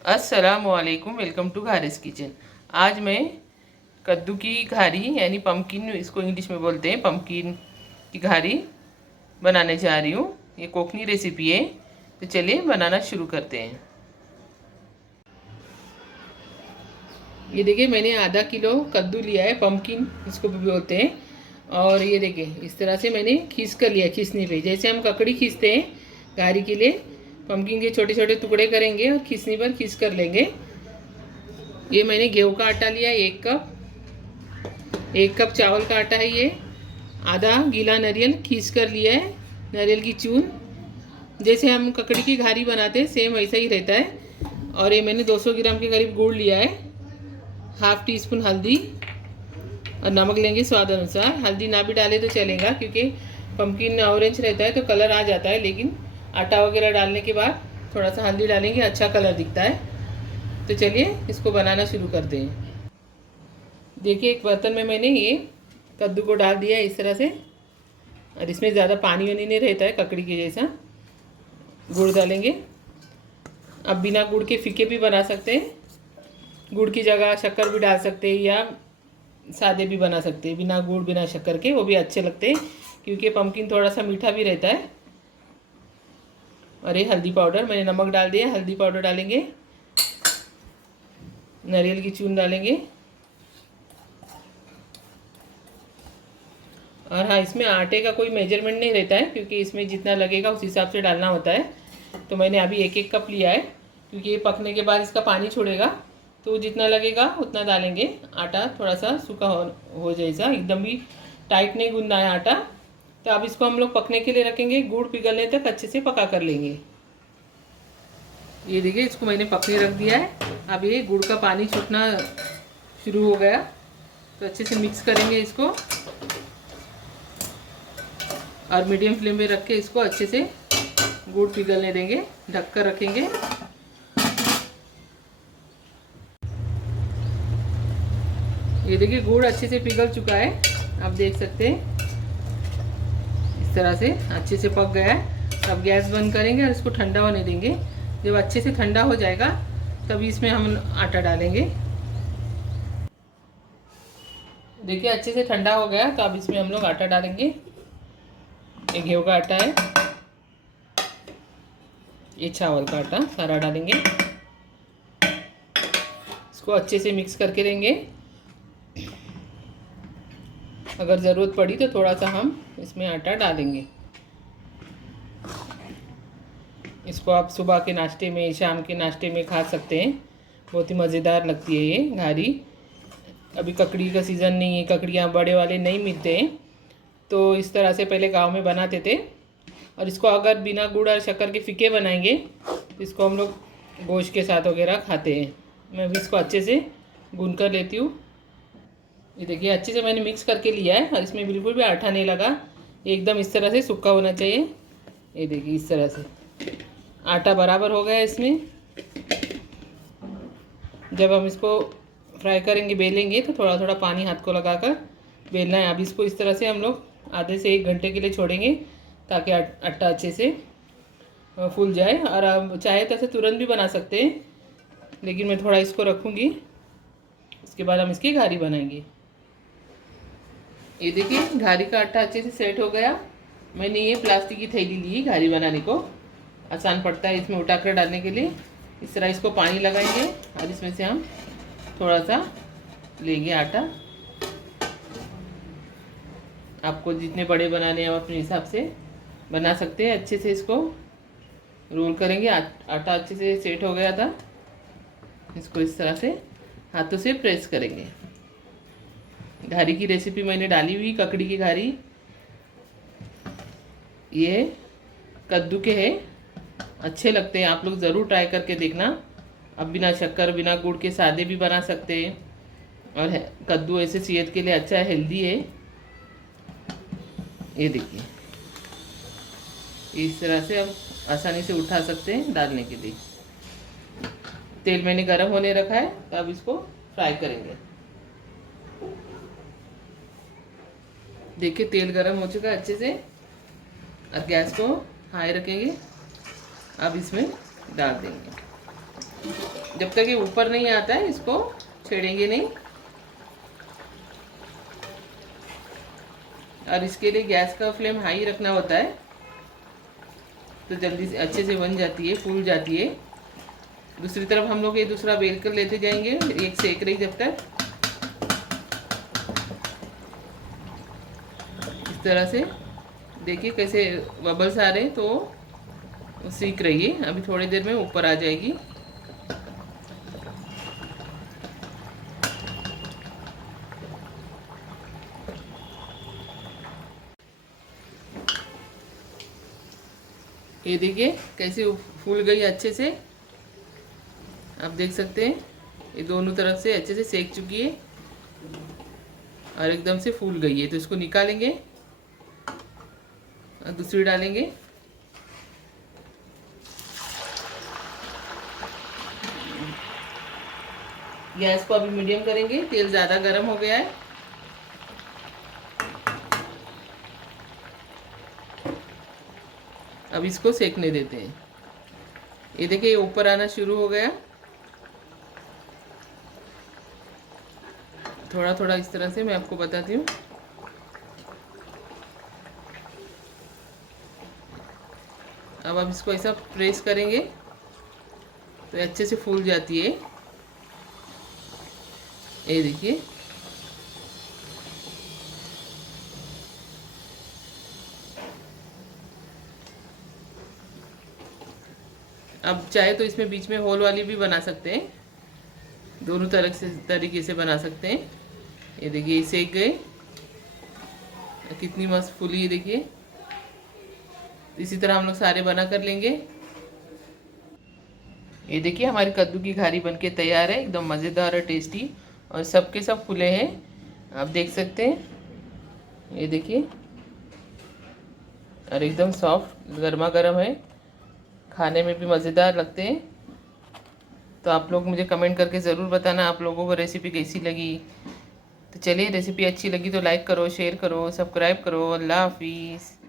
अस्सलामुअलैकुम, welcome to घारिस kitchen. आज मैं कद्दू की घारी यानी पम्पकिन, इसको इंग्लिश में बोलते हैं, पम्पकिन की घारी बनाने जा रही हूँ। ये कोकनी रेसिपी है, तो चलिए बनाना शुरू करते हैं। ये देखिए, मैंने आधा किलो कद्दू लिया है, पम्पकिन इसको भी बोलते हैं। और ये देखिए, इस तरह से मैंने खींच कर लिया, खींचने पे जैसे हम ककड़ी खींचते हैं घारी के लिए। पम्पकिन के छोटे छोटे टुकड़े करेंगे और खींचने पर खींच कर लेंगे। ये मैंने गेहूं का आटा लिया 1 कप चावल का आटा है ये। आधा गीला नारियल खींच कर लिया है, नारियल की चून। जैसे हम ककड़ी की घारी बनाते हैं सेम वैसा ही रहता है। और ये मैंने 200 ग्राम के करीब गुड़ लिया है, हाफ टी स्पून हल्दी और नमक लेंगे स्वाद अनुसार। हल्दी ना भी डाले तो चलेगा, क्योंकि पम्पकिन ऑरेंज रहता है तो कलर आ जाता है, लेकिन आटा वगैरह डालने के बाद थोड़ा सा हल्दी डालेंगे, अच्छा कलर दिखता है। तो चलिए इसको बनाना शुरू करते हैं। देखिए, एक बर्तन में मैंने ये कद्दू को डाल दिया है इस तरह से, और इसमें ज़्यादा पानी वानी नहीं रहता है, ककड़ी के जैसा। गुड़ डालेंगे। अब बिना गुड़ के फीके भी बना सकते हैं, गुड़ की जगह शक्कर भी डाल सकते हैं, या सादे भी बना सकते हैं बिना गुड़ बिना शक्कर के, वो भी अच्छे लगते हैं, क्योंकि पम्पकिन थोड़ा सा मीठा भी रहता है। और ये हल्दी पाउडर, मैंने नमक डाल दिया, हल्दी पाउडर डालेंगे, नारियल की चून डालेंगे। और हाँ, इसमें आटे का कोई मेजरमेंट नहीं रहता है, क्योंकि इसमें जितना लगेगा उस हिसाब से डालना होता है। तो मैंने अभी 1 कप लिया है, क्योंकि ये पकने के बाद इसका पानी छोड़ेगा, तो जितना लगेगा उतना डालेंगे। आटा थोड़ा सा सूखा हो जैसा, एकदम भी टाइट नहीं गूंदना है आटा। तो अब इसको हम लोग पकने के लिए रखेंगे, गुड़ पिघलने तक अच्छे से पका कर लेंगे। ये देखिए, इसको मैंने पकने रख दिया है। अब ये गुड़ का पानी छूटना शुरू हो गया, तो अच्छे से मिक्स करेंगे इसको, और मीडियम फ्लेम पे रख के इसको अच्छे से गुड़ पिघलने देंगे, ढक कर रखेंगे। ये देखिए, गुड़ अच्छे से पिघल चुका है, आप देख सकते हैं इस तरह से अच्छे से पक गया है। अब गैस बंद करेंगे और इसको ठंडा होने देंगे। जब अच्छे से ठंडा हो जाएगा तभी इसमें हम आटा डालेंगे। देखिए, अच्छे से ठंडा हो गया, तो अब इसमें हम लोग आटा डालेंगे। ये गेहूं का आटा है, ये चावल का आटा सारा डालेंगे। इसको अच्छे से मिक्स करके देंगे। अगर ज़रूरत पड़ी तो थोड़ा सा हम इसमें आटा डालेंगे। इसको आप सुबह के नाश्ते में, शाम के नाश्ते में खा सकते हैं, बहुत ही मज़ेदार लगती है ये घारी। अभी ककड़ी का सीज़न नहीं है, ककड़ियाँ बड़े वाले नहीं मिलते हैं, तो इस तरह से पहले गांव में बनाते थे। और इसको अगर बिना गुड़ और शक्कर के फीके बनाएंगे तो इसको हम लोग गोश्त के साथ वगैरह खाते हैं। मैं भी इसको अच्छे से गूंद कर लेती हूँ। ये देखिए, अच्छे से मैंने मिक्स करके लिया है, और इसमें बिल्कुल भी आटा नहीं लगा, एकदम इस तरह से सूखा होना चाहिए। ये देखिए, इस तरह से आटा बराबर हो गया है इसमें। जब हम इसको फ्राई करेंगे, बेलेंगे, तो थोड़ा थोड़ा पानी हाथ को लगाकर बेलना है। अब इसको इस तरह से हम लोग आधे से 1 घंटे के लिए छोड़ेंगे, ताकि आटा अच्छे से फूल जाए। और अब चाहे तो ऐसे तुरंत भी बना सकते हैं, लेकिन मैं थोड़ा इसको रखूँगी, उसके बाद हम इसकी घारी बनाएंगे। ये देखिए, घारी का आटा अच्छे से सेट हो गया। मैंने ये प्लास्टिक की थैली ली घारी बनाने को, आसान पड़ता है इसमें उठाकर डालने के लिए। इस तरह इसको पानी लगाएंगे, और इसमें से हम थोड़ा सा लेंगे आटा। आपको जितने बड़े बनाने हैं आप अपने हिसाब से बना सकते हैं। अच्छे से इसको रोल करेंगे। आटा अच्छे से सेट हो गया था, इसको इस तरह से हाथों से प्रेस करेंगे। घारी की रेसिपी मैंने डाली हुई, ककड़ी की घारी। ये कद्दू के हैं, अच्छे लगते हैं, आप लोग ज़रूर ट्राई करके देखना। अब बिना शक्कर बिना गुड़ के सादे भी बना सकते हैं, और कद्दू ऐसे सेहत के लिए अच्छा है, हेल्दी है। ये देखिए, इस तरह से हम आसानी से उठा सकते हैं डालने के लिए। तेल मैंने गरम होने रखा है, तो अब इसको फ्राई करेंगे। देखिए, तेल गरम हो चुका है अच्छे से, और गैस को हाई रखेंगे। अब इसमें डाल देंगे। जब तक ये ऊपर नहीं आता है इसको छेड़ेंगे नहीं। और इसके लिए गैस का फ्लेम हाई रखना होता है, तो जल्दी से अच्छे से बन जाती है, फूल जाती है। दूसरी तरफ हम लोग ये दूसरा बेल कर लेते जाएंगे, एक सेक रही जब तक। इस तरह से देखिए कैसे बबल्स आ रहे हैं, तो सीख रही है। अभी थोड़ी देर में ऊपर आ जाएगी। ये देखिए कैसे फूल गई अच्छे से, आप देख सकते हैं। ये दोनों तरफ से अच्छे से सेक चुकी है और एकदम से फूल गई है। तो इसको निकालेंगे और दूसरी डालेंगे। गैस को अभी मीडियम करेंगे, तेल ज़्यादा गर्म हो गया है। अब इसको सेकने देते हैं। ये देखिए ऊपर आना शुरू हो गया, थोड़ा थोड़ा इस तरह से मैं आपको बताती हूँ। अब इसको ऐसा प्रेस करेंगे तो अच्छे से फूल जाती है। ये देखिए अब चाहे तो इसमें बीच में होल वाली भी बना सकते हैं, दोनों तरीके से बना सकते हैं। ये देखिए सेक गए, कितनी मस्त फूली है देखिए। इसी तरह हम लोग सारे बना कर लेंगे। ये देखिए हमारी कद्दू की घारी बनके तैयार है, एकदम मज़ेदार और टेस्टी, और सबके सब फूले हैं, आप देख सकते हैं। ये देखिए और एकदम सॉफ्ट, गर्मा गर्म है, खाने में भी मज़ेदार लगते हैं। तो आप लोग मुझे कमेंट करके ज़रूर बताना आप लोगों को रेसिपी कैसी लगी। तो चलिए, रेसिपी अच्छी लगी तो लाइक करो, शेयर करो, सब्सक्राइब करो। अल्लाह हाफिज़।